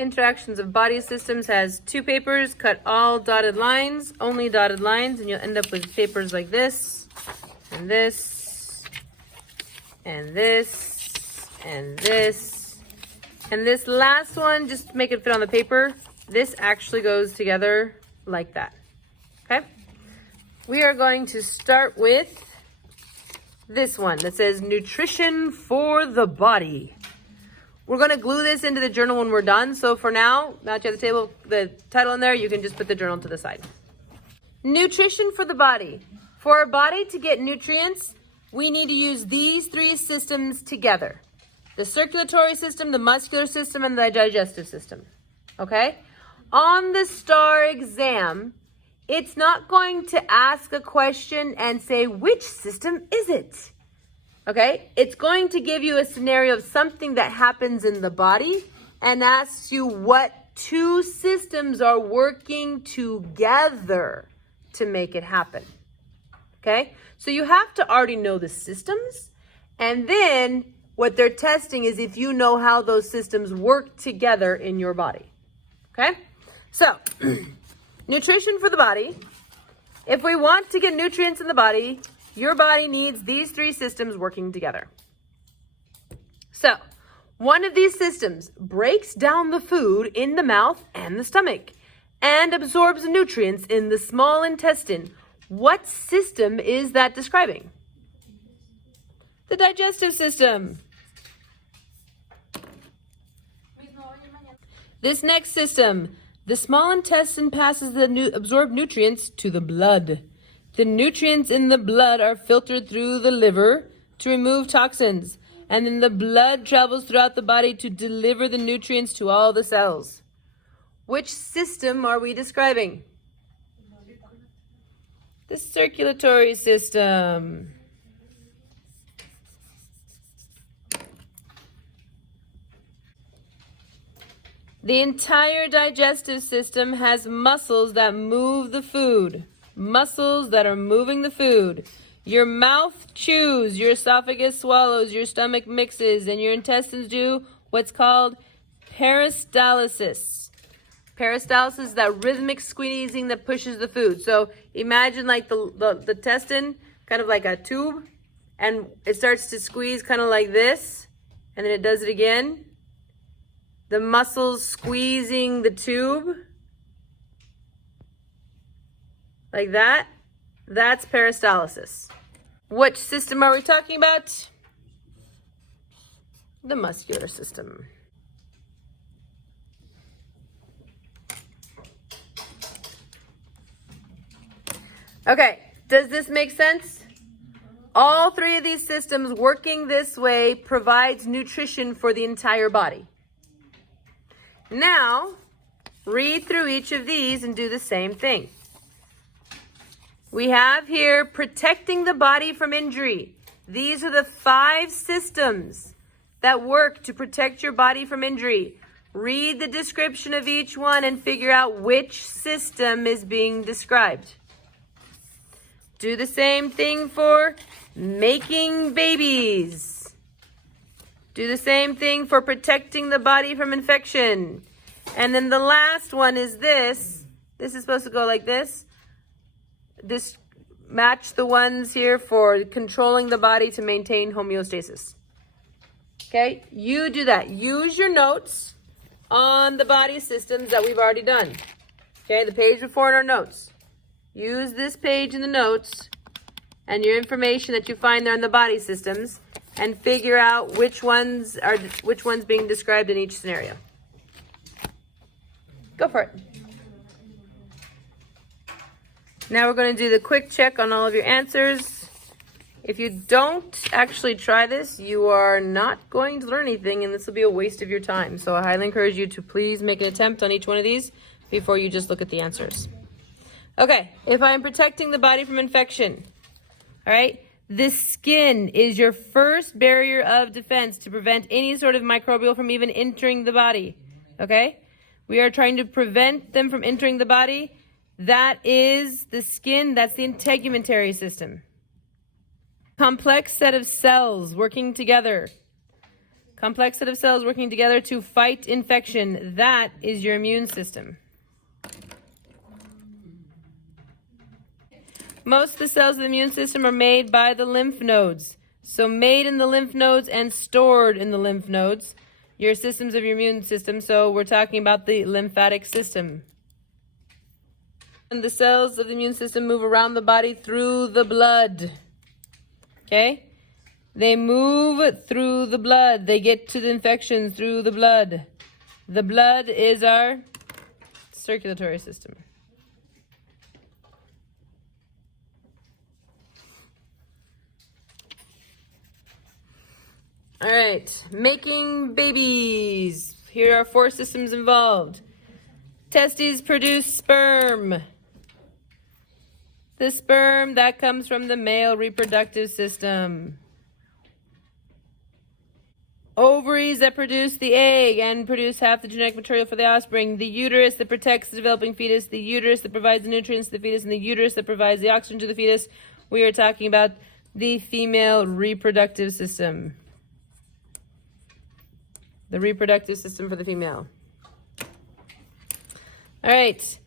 interactions of body systems has 2 papers. Cut all dotted lines, only dotted lines, and you'll end up with papers like this, and this, and this, and this. And this last one, just to make it fit on the paper, this actually goes together like that. Okay? We are going to start with this one that says nutrition for the body. We're going to glue this into the journal when we're done. So for now that you have the title in there, you can just put the journal to the side. Nutrition for the body. For our body to get nutrients, we need to use these 3 systems together. The circulatory system, the muscular system, and the digestive system. Okay? On the STAR exam, it's not going to ask a question and say, which system is it? Okay? It's going to give you a scenario of something that happens in the body and asks you what 2 systems are working together to make it happen. Okay? So you have to already know the systems, and then what they're testing is if you know how those systems work together in your body. Okay? So, nutrition for the body. If we want to get nutrients in the body, your body needs these 3 systems working together. So, one of these systems breaks down the food in the mouth and the stomach and absorbs the nutrients in the small intestine. What system is that describing? The digestive system. This next system, the small intestine passes the absorbed nutrients to the blood. The nutrients in the blood are filtered through the liver to remove toxins, and then the blood travels throughout the body to deliver the nutrients to all the cells. Which system are we describing? The circulatory system. The entire digestive system has muscles that move the food. Muscles that are moving the food. Your mouth chews, your esophagus swallows, your stomach mixes, and your intestines do what's called peristalsis. Peristalsis is that rhythmic squeezing that pushes the food. So imagine like the intestine, kind of like a tube, and it starts to squeeze kind of like this, and then it does it again. The muscles squeezing the tube, like that. That's peristalsis. Which system are we talking about? The muscular system. Okay, does this make sense? All 3 of these systems working this way provides nutrition for the entire body. Now, read through each of these and do the same thing. We have here protecting the body from injury. These are the 5 systems that work to protect your body from injury. Read the description of each one and figure out which system is being described. Do the same thing for making babies. Do the same thing for protecting the body from infection. And then the last one is this. This is supposed to go like this. This match the ones here for controlling the body to maintain homeostasis. Okay, you do that. Use your notes on the body systems that we've already done. Okay, the page before in our notes. Use this page in the notes and your information that you find there on the body systems, and figure out which one's being described in each scenario. Go for it. Now we're going to do the quick check on all of your answers. If you don't actually try this, you are not going to learn anything, and this will be a waste of your time. So I highly encourage you to please make an attempt on each one of these before you just look at the answers. Okay, if I am protecting the body from infection, all right, the skin is your first barrier of defense to prevent any sort of microbial from even entering the body, okay? We are trying to prevent them from entering the body. That is the skin, that's the integumentary system. Complex set of cells working together. Complex set of cells working together to fight infection. That is your immune system. Most of the cells of the immune system are made by the lymph nodes. So made in the lymph nodes and stored in the lymph nodes. Your systems of your immune system. So we're talking about the lymphatic system. And the cells of the immune system move around the body through the blood. Okay? They move through the blood. They get to the infections through the blood. The blood is our circulatory system. All right, making babies. Here are 4 systems involved. Testes produce sperm. The sperm, that comes from the male reproductive system. Ovaries that produce the egg and produce half the genetic material for the offspring. The uterus that protects the developing fetus. The uterus that provides the nutrients to the fetus. And the uterus that provides the oxygen to the fetus. We are talking about the female reproductive system. The reproductive system for the female. All right.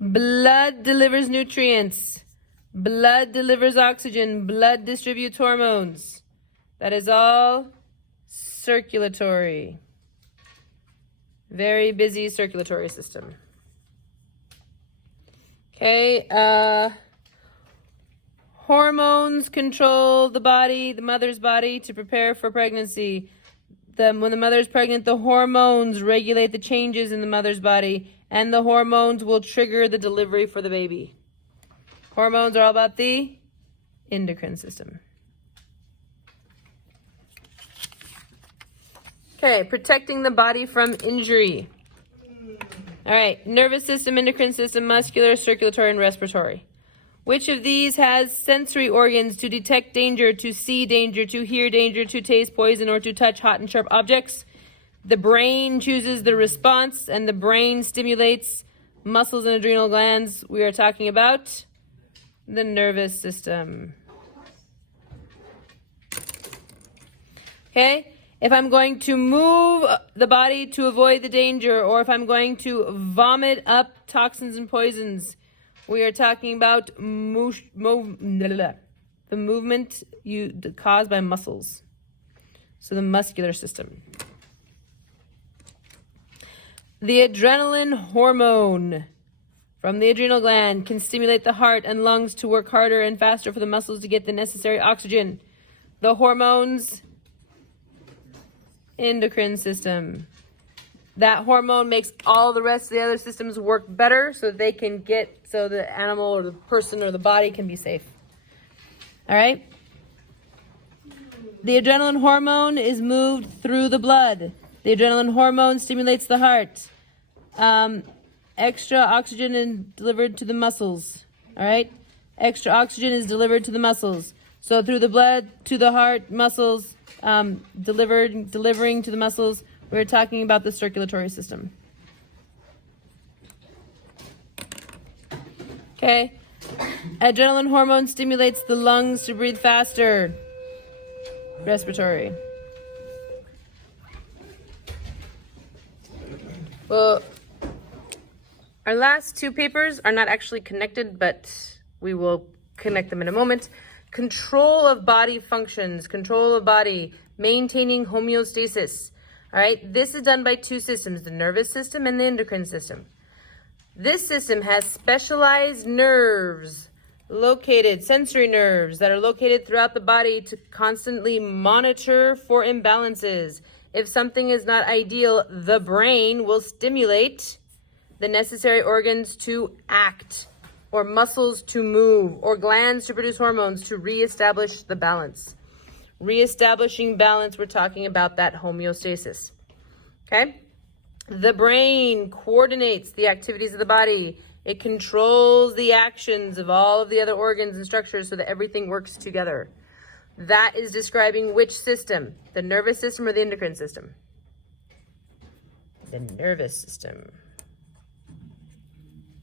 Blood delivers nutrients. Blood delivers oxygen. Blood distributes hormones. That is all circulatory. Very busy circulatory system. Okay. Hormones control the body, the mother's body, to prepare for pregnancy. When the mother is pregnant, the hormones regulate the changes in the mother's body, and the hormones will trigger the delivery for the baby. Hormones are all about the endocrine system. Okay, protecting the body from injury. All right, nervous system, endocrine system, muscular, circulatory, and respiratory. Which of these has sensory organs to detect danger, to see danger, to hear danger, to taste poison, or to touch hot and sharp objects? The brain chooses the response, and the brain stimulates muscles and adrenal glands. We are talking about the nervous system. Okay? If I'm going to move the body to avoid the danger, or if I'm going to vomit up toxins and poisons, we are talking about the movement caused by muscles. So the muscular system. The adrenaline hormone from the adrenal gland can stimulate the heart and lungs to work harder and faster for the muscles to get the necessary oxygen. The hormones, endocrine system. That hormone makes all the rest of the other systems work better so they can so the animal or the person or the body can be safe. All right? The adrenaline hormone is moved through the blood. The adrenaline hormone stimulates the heart. Extra oxygen is delivered to the muscles. All right? Extra oxygen is delivered to the muscles. So through the blood to the heart, muscles, delivering to the muscles. We're talking about the circulatory system. Okay. Adrenaline hormone stimulates the lungs to breathe faster. Respiratory. Well, our last 2 papers are not actually connected, but we will connect them in a moment. Control of body functions, control of body, maintaining homeostasis. All right, this is done by 2 systems, the nervous system and the endocrine system. This system has specialized nerves sensory nerves that are located throughout the body to constantly monitor for imbalances. If something is not ideal, the brain will stimulate the necessary organs to act, or muscles to move, or glands to produce hormones to reestablish the balance. Reestablishing balance, we're talking about that homeostasis. Okay? The brain coordinates the activities of the body. It controls the actions of all of the other organs and structures so that everything works together. That is describing which system? The nervous system or the endocrine system? The nervous system.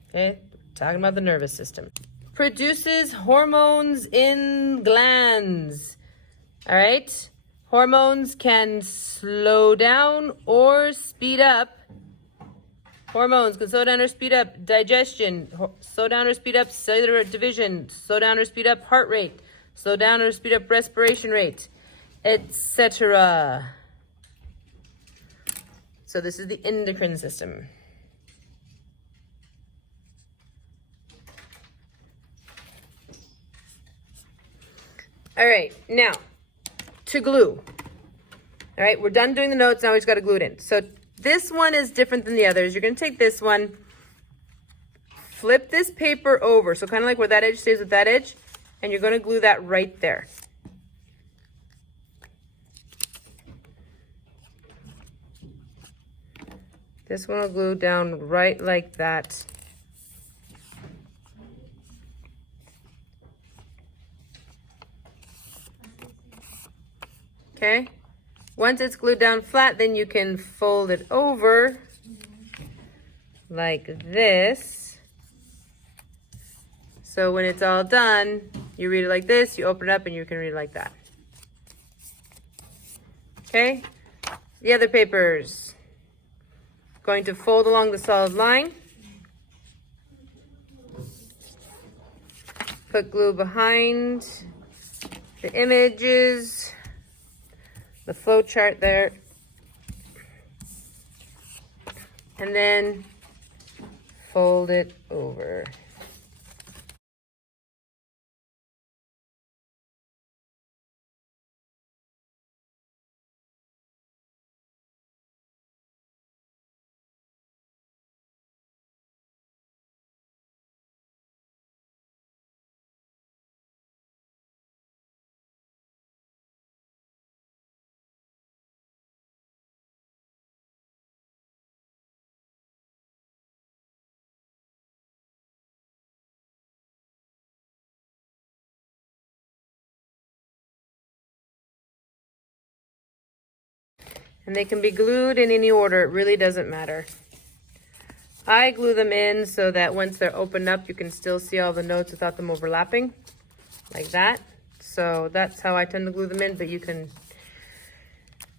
Okay? Talking about the nervous system. Produces hormones in glands. All right? Hormones can slow down or speed up. Hormones can slow down or speed up digestion, slow down or speed up cellular division, slow down or speed up heart rate, slow down or speed up respiration rate, etc. So this is the endocrine system. All right, now to glue. All right, we're done doing the notes. Now we just got to glue it in. So this one is different than the others. You're going to take this one, flip this paper over. So kind of like where that edge stays with that edge. And you're going to glue that right there. This one will glue down right like that. Okay. Once it's glued down flat, then you can fold it over like this. So when it's all done, you read it like this, you open it up, and you can read it like that. Okay? The other papers. Going to fold along the solid line. Put glue behind the images. The flow chart there. And then fold it over. And they can be glued in any order. It really doesn't matter. I glue them in so that once they're opened up, you can still see all the notes without them overlapping, like that. So that's how I tend to glue them in, but you can,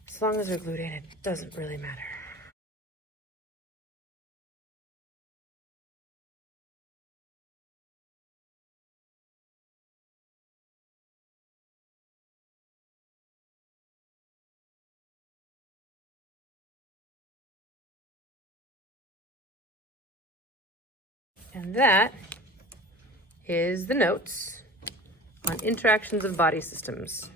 as long as they're glued in, it doesn't really matter. And that is the notes on interactions of body systems.